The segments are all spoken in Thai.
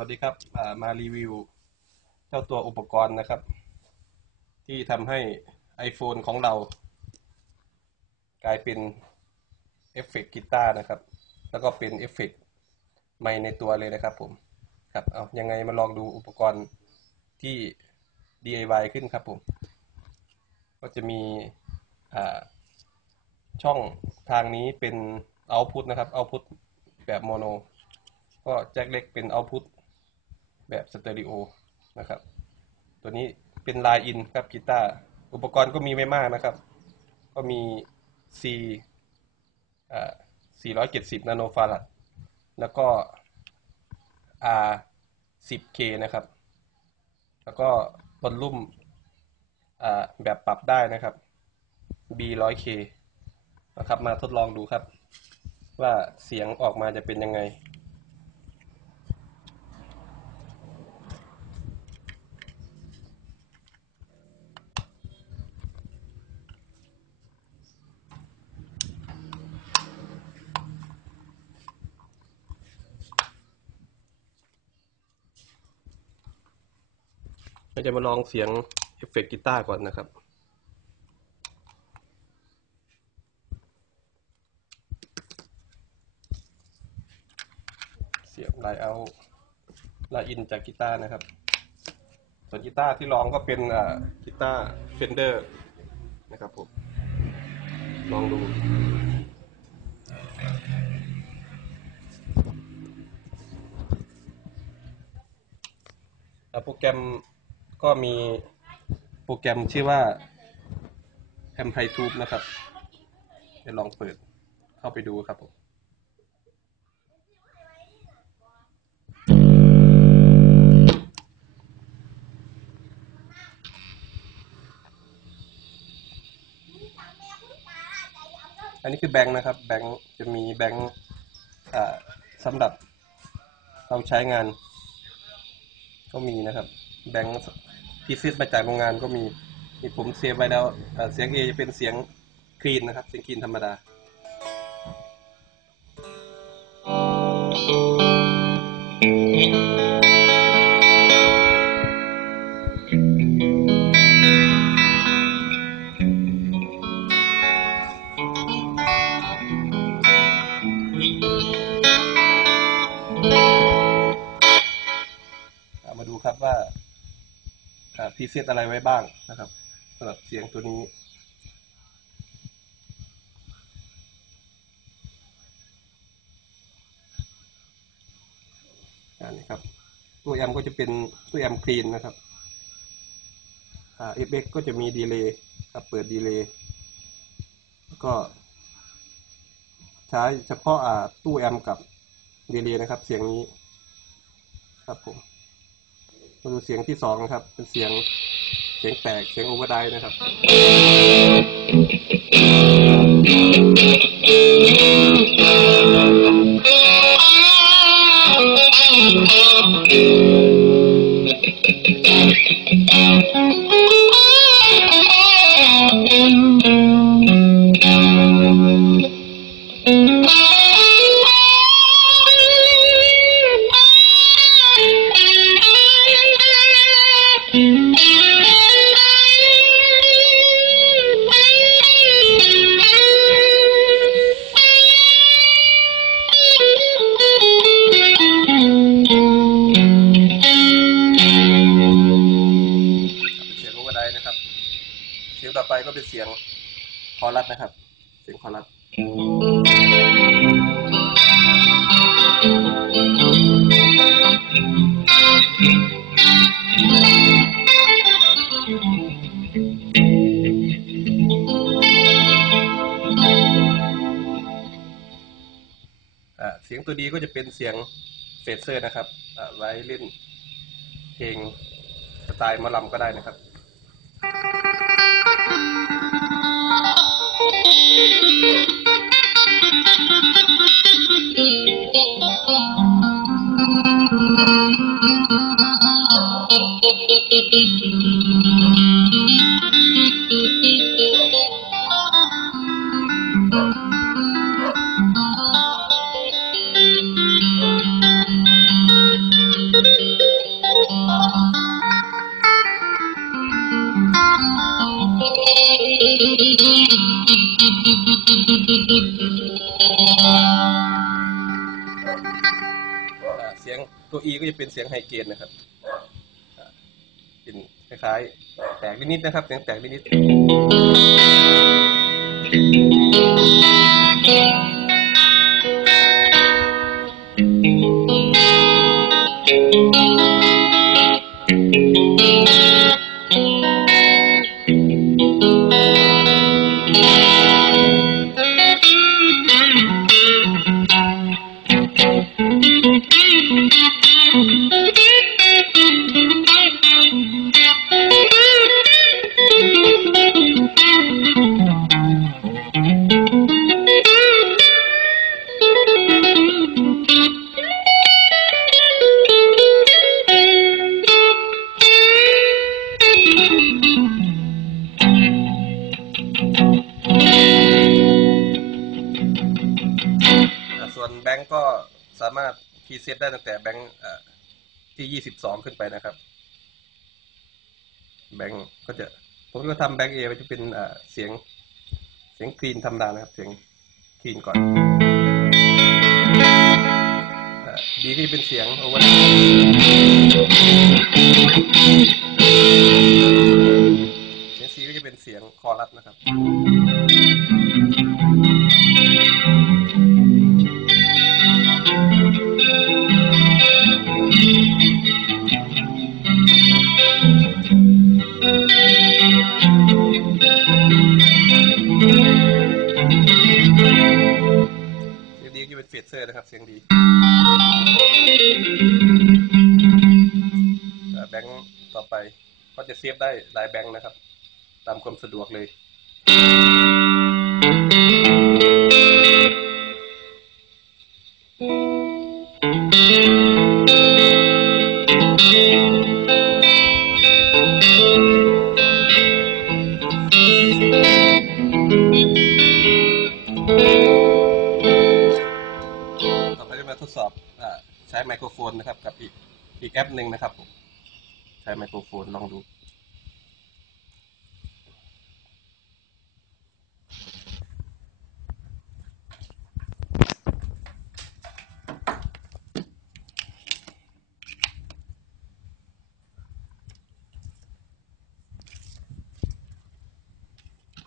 วัสดีครับมารีวิว เจ้าตัวอุปกรณ์นะครับ ที่ทำให้ iPhone ของเรา กลายเป็นเอฟเฟกต์กีตาร์นะครับ แล้วก็เป็นเอฟเฟกต์ไมค์ในตัวเลยนะครับผมครับเอายังไงมาลองดูอุปกรณ์ที่ DIY ขึ้นครับผม ก็จะมีช่องทางนี้เป็น output นะครับ output แบบโมโนก็แจ็คเล็กเป็น output แบบสเตอริโอนะครับ ตัวนี้เป็นไลน์อินครับกีตาร์อุปกรณ์ก็มีไม่มากนะครับ ก็มี C อ่า470 นาโนฟารัด แล้วก็ R 10K นะครับ แล้วก็บอลลุ่มอ่าแบบปรับได้นะครับ B 100K นะครับมาทดลองดูครับ ว่าเสียงออกมาจะเป็นยังไง เราจะมาลองเสียงเอฟเฟกต์กีตาร์ก่อนนะครับเสียบไลเอาไลอินจากกีตาร์นะครับ ส่วนกีตาร์ที่ลองก็เป็นกีตาร์เฟนเดอร์นะครับผมลองดูโปรแกรม ก็มีโปรแกรมชื่อว่า a m p l i t u b e นะครับเดี๋ยวลองเปิดเข้าไปดูครับผมอันนี้คือแบงค์นะครับ แบงค์จะมีแบงค์สำหรับเราใช้งาน ก็มีนะครับ แบงค์ พิเศษมาจากโรงงานก็มีนี่ผมเซฟไว้แล้วเสียง A จะเป็นเสียงคลีนนะครับ เสียงคลีนธรรมดา มาดูครับว่า พรีเซตอะไรไว้บ้างนะครับสำหรับเสียงตัวนี้อันนี้ครับ ตัวแอมก็จะเป็นตัวแอมคลีนนะครับอ่าเอฟเอ็กก็จะมีดีเลย์ครับเปิดดีเลย์แล้วก็ใช้เฉพาะอ่าตู้แอมกับดีเลย์นะครับ เสียงนี้ครับผม มาดูเสียงที่สองนะครับ เป็นเสียงเสียงแตกเสียงโอเวอร์ไดนะครับเป็ เสียงโอเวอร์ไดนะครับเสียงต่อไปก็เป็นเสียงคอรัสนะครับ เสียงคอรัสอ่า เสียงตัวดีก็จะเป็นเสียงเฟเซอร์นะครับไว้เล่นเพลงสไตล์มอลำก็ได้นะครับ จะเป็นเสียงไฮเกนนะครับอ่าเป็นคล้ายๆแตกนิดๆนะครับเสียงแตกนิดๆามารถพรีเซตได้ตั้งแต่แบงก์ที่ยี่สิบสองขึ้นไปนะครับ แบงก์ก็จะ ผมก็ทำแบงก์เอไว้จะเป็นเสียงเสียงคลีนธรรมดานะครับ เสียงคลีนก่อนดีก็จะเป็นเสียงโอเวอร์เสียงซีก็จะเป็นเสียงคอรัสนะครับ ไป ก็จะเซฟได้หลายแบงค์นะครับ ตามความสะดวกเลย ต่อไปจะมาทดสอบอใช้ไมโครโฟนนะครับ กับอีกอีกแอปหนึ่งนะครับผม ช้ไมโครโฟนลองดู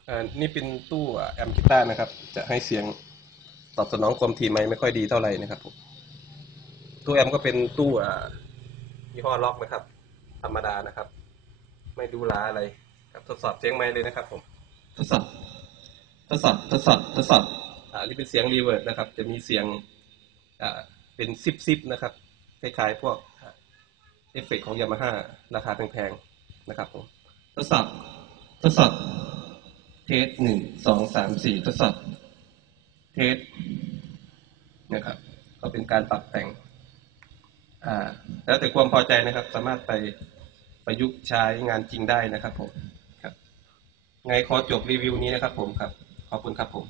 อ่านี่เป็นตู้แอมป์กีตาร์นะครับ จะให้เสียงตอบสนองความถี่ไมค์ไม่ค่อยดีเท่าไหร่นะครับผมตู้แอมป์ก็เป็นตู้ยี่ห้อล็อกนะครับ รรมดานะครับ ไม่ดูหลาอะไรครับทดสอบเสียงไมค์เลยนะครับ ผม ทดสอบทดสอบทดสอบทดสอบอ่านี่เป็นเสียงรีเวิร์ดนะครับ จะมีเสียงอ่าเป็นซิปซิปนะครับคล้ายๆพวกอ่าเอฟเฟกต์ของยามาฮ่าราคาแพงๆนะครับผมทดสอบทดสอบเทสหนึ่งสองสามสี่ทดสอบเทสนะครับ ก็เป็นการปรับแต่ง อ่า แล้วแต่ความพอใจนะครับ สามารถไป ประยุกต์ใช้งานจริงได้นะครับผมครับไงขอจบรีวิวนี้นะครับผมครับ ขอบคุณครับผม